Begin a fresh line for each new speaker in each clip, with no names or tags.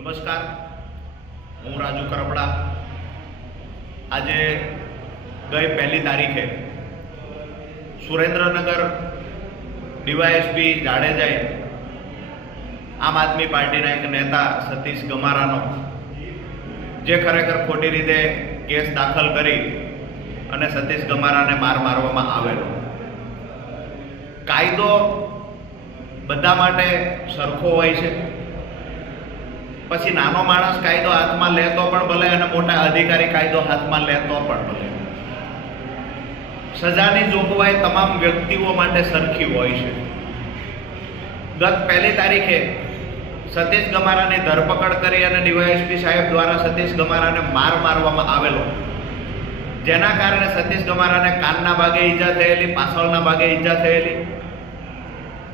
નમસ્કાર. હું રાજુ કરપડા આજે ગઈ પહેલી તારીખે સુરેન્દ્રનગર ડીવાયએસપી જાડેજાએ આમ આદમી પાર્ટીના એક નેતા સતીશ ગમારાનો, જે ખરેખર ખોટી રીતે કેસ દાખલ કરી અને સતીશ ગમારાને માર મારવામાં આવેલો. કાયદો બધા માટે સરખો હોય છે. પછી નાનો માણસ કાયદો હાથમાં લેતો પણ ભલે અને મોટા અધિકારી કાયદો હાથમાં લેતો પણ ભલે. સજાની જોગવાઈ તમામ વ્યક્તિઓ માટે સરખી હોય છે. ગત પહેલી તારીખે સતીશ ગમારાની ધરપકડ કરી અને ડીવાયએસપી સાહેબ દ્વારા સતીશ ગમારાને માર મારવામાં આવેલો. જેના કારણે સતીશ ગમારાને કાનના ભાગે ઈજા થયેલી, પાછળના ભાગે ઈજા થયેલી.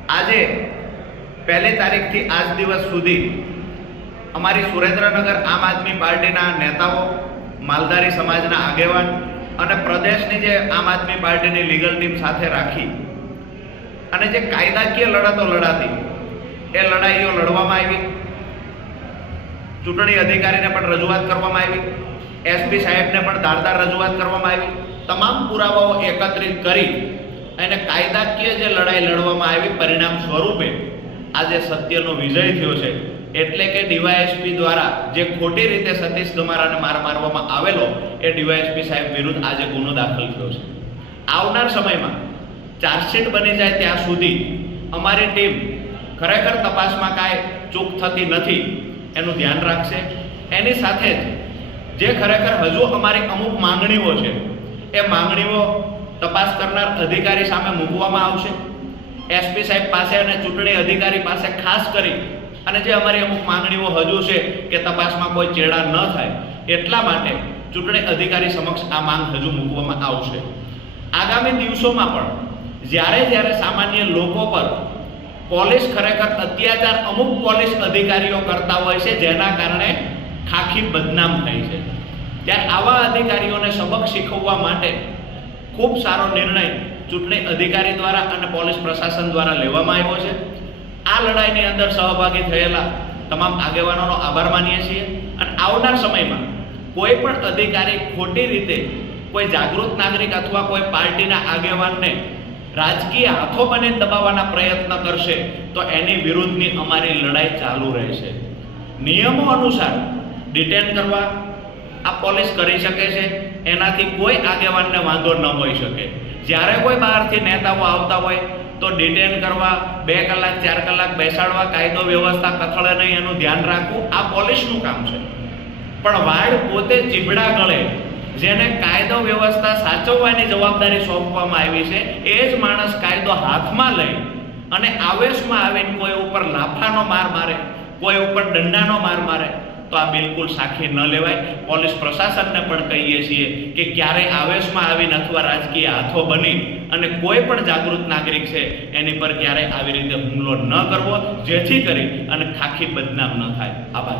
આજે પહેલી તારીખથી આજ દિવસ સુધી અમારી સુરેન્દ્રનગર આમ આદમી પાર્ટીના નેતાઓ, માલધારી સમાજના આગેવાન અને પ્રદેશની જે આમ આદમી પાર્ટીની લીગલ ટીમ સાથે રાખી અને જે કાયદાકીય લડતો લડાતી, એ લડાઈઓ લડવામાં આવી. ચૂંટણી અધિકારીને પણ રજૂઆત કરવામાં આવી. એસપી સાહેબને પણ ધારદાર રજૂઆત કરવામાં આવી. તમામ પુરાવાઓ એકત્રિત કરી અને કાયદાકીય જે લડાઈ લડવામાં આવી, પરિણામ સ્વરૂપે આજે સત્યનો વિજય થયો છે. એટલે કે ડીવાયએસપી દ્વારા જે ખોટી રીતે સતીશ ગમારાને માર મારવામાં આવેલો, એ ડીવાયએસપી સાહેબ વિરુદ્ધ આજે ગુનો દાખલ થયો છે. આવનાર સમયમાં ચાર્જશીટ બની જાય ત્યાં સુધી અમારી ટીમ ખરેખર તપાસમાં કાંઈ ચૂક થતી નથી, એનું ધ્યાન રાખશે. એની સાથે જ જે ખરેખર હજુ અમારી અમુક માંગણીઓ છે, એ માંગણીઓ તપાસ કરનાર અધિકારી સામે મૂકવામાં આવશે. એસપી સાહેબ પાસે અને ચૂંટણી અધિકારી પાસે ખાસ કરી અને જે અમારી અમુક માંગણીઓ હજુ છે કે તપાસમાં કોઈ ચેડા ન થાય, એટલા માટે ચૂંટણી અધિકારી સમક્ષ આ માંગ હજુ મૂકવામાં આવશે. આગામી દિવસોમાં પણ જ્યારે જ્યારે સામાન્ય લોકો પર પોલીસ ખરેખર અત્યાચાર અમુક પોલીસ અધિકારીઓ કરતા હોય છે, જેના કારણે ખાખી બદનામ થાય છે. ત્યારે આવા અધિકારીઓને સબક શીખવવા માટે ખૂબ સારો નિર્ણય ચૂંટણી અધિકારી દ્વારા અને પોલીસ પ્રશાસન દ્વારા લેવામાં આવ્યો છે. આ લડાઈની અંદર સહભાગી થયેલા તમામ આગેવાનોનો આભાર માનીએ છીએ. અને આવનાર સમયમાં કોઈ પણ અધિકારી ખોટી રીતે કોઈ જાગૃત નાગરિક અથવા કોઈ પાર્ટીના આગેવાનને રાજકીય હાથો બને દબાવવાના પ્રયત્ન કરશે, તો એની વિરુદ્ધની અમારી લડાઈ ચાલુ રહેશે. નિયમો અનુસાર ડિટેન કરવા આ પોલીસ કરી શકે છે. એનાથી કોઈ આગેવાનને વાંધો ન હોઈ શકે. જ્યારે કોઈ બહારથી નેતાઓ આવતા હોય તો ડિટેન કરવા, બે કલાક, ચાર કલાક બેસાડવા, કાયદો, વ્યવસ્થા કથળે નહીં, એનું ધ્યાન રાખવું, આ પોલીસનું કામ છે. પણ વાળ પોતે ચીબડા ગળે, જેને કાયદો, વ્યવસ્થા સાચવવાની જવાબદારી સોંપવામાં આવી છે, એ જ માણસ કાયદો હાથમાં લઈ અને આવેશમાં આવીને કોઈ ઉપર લાફાનો માર મારે, કોઈ ઉપર દંડાનો માર મારે, તો આ બિલકુલ સાખી ન લેવાય. પોલીસ પ્રશાસનને પણ કહીએ છીએ કે ક્યારેય આવેશમાં આવીને અથવા રાજકીય હાથો બની અને કોઈ પણ જાગૃત નાગરિક છે, એની પર ક્યારેય આવી રીતે હુમલો ન કરવો, જેથી કરી અને ખાખી બદનામ ન થાય. આભાર.